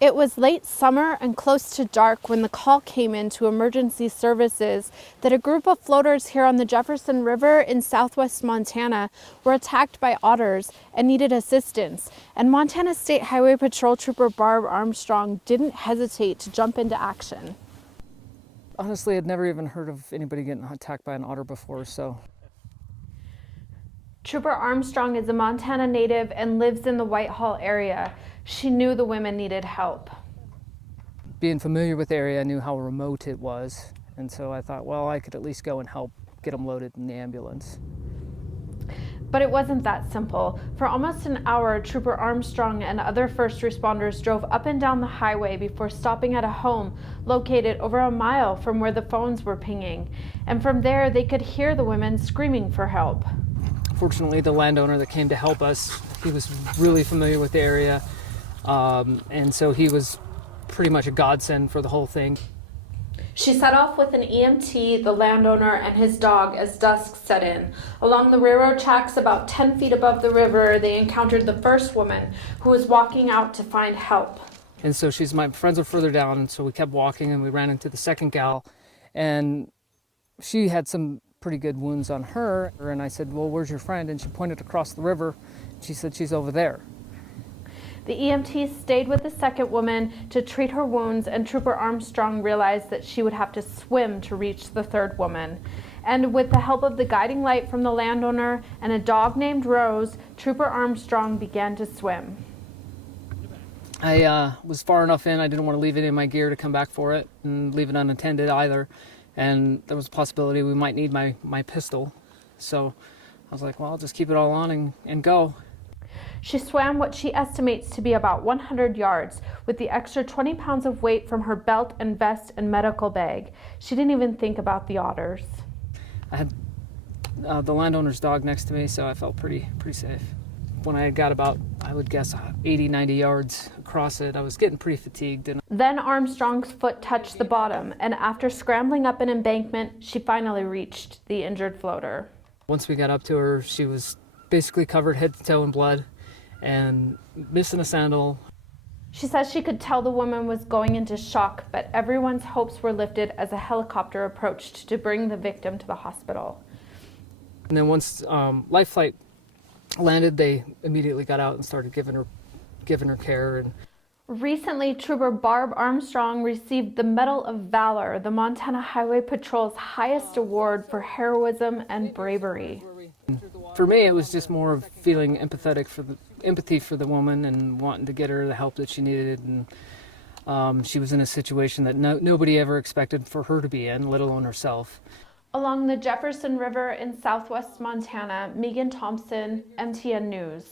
It was late summer and close to dark when the call came in to emergency services that a group of floaters here on the Jefferson River in southwest Montana were attacked by otters and needed assistance. And Montana State Highway Patrol Trooper Barb Armstrong didn't hesitate to jump into action. Honestly, I'd never even heard of anybody getting attacked by an otter before, so. Trooper Armstrong is a Montana native and lives in the Whitehall area. She knew the women needed help. Being familiar with the area, I knew how remote it was, and so I thought, well, I could at least go and help get them loaded in the ambulance. But it wasn't that simple. For almost an hour, Trooper Armstrong and other first responders drove up and down the highway before stopping at a home located over a mile from where the phones were pinging. And from there, they could hear the women screaming for help. Fortunately, the landowner that came to help us, he was really familiar with the area, and so he was pretty much a godsend for the whole thing. She set off with an EMT, the landowner, and his dog as dusk set in. Along the railroad tracks about 10 feet above the river, they encountered the first woman who was walking out to find help. And so my friends were further down, and so we kept walking, and we ran into the second gal, and she had some pretty good wounds on her. And I said, well, where's your friend? And she pointed across the river. She said, she's over there. The EMT stayed with the second woman to treat her wounds, and Trooper Armstrong realized that she would have to swim to reach the third woman. And with the help of the guiding light from the landowner and a dog named Rose, Trooper Armstrong began to swim. I was far enough in, I didn't want to leave any of my gear to come back for it and leave it unattended either. And there was a possibility we might need my pistol. So I was like, well, I'll just keep it all on and go. She swam what she estimates to be about 100 yards with the extra 20 pounds of weight from her belt and vest and medical bag. She didn't even think about the otters. I had the landowner's dog next to me, so I felt pretty safe. When I got about, I would guess, 80, 90 yards across it, I was getting pretty fatigued. Then Armstrong's foot touched the bottom, and after scrambling up an embankment, she finally reached the injured floater. Once we got up to her, she was basically covered head to toe in blood and missing a sandal. She says she could tell the woman was going into shock, but everyone's hopes were lifted as a helicopter approached to bring the victim to the hospital. And then once life flight landed, they immediately got out and started giving her care. And recently, Trooper Barb Armstrong received the Medal of Valor, the Montana Highway Patrol's highest award for heroism and bravery. For me, it was just more of feeling empathy for the woman and wanting to get her the help that she needed. And she was in a situation that nobody ever expected for her to be in, let alone herself. Along the Jefferson River in southwest Montana, Megan Thompson, MTN News.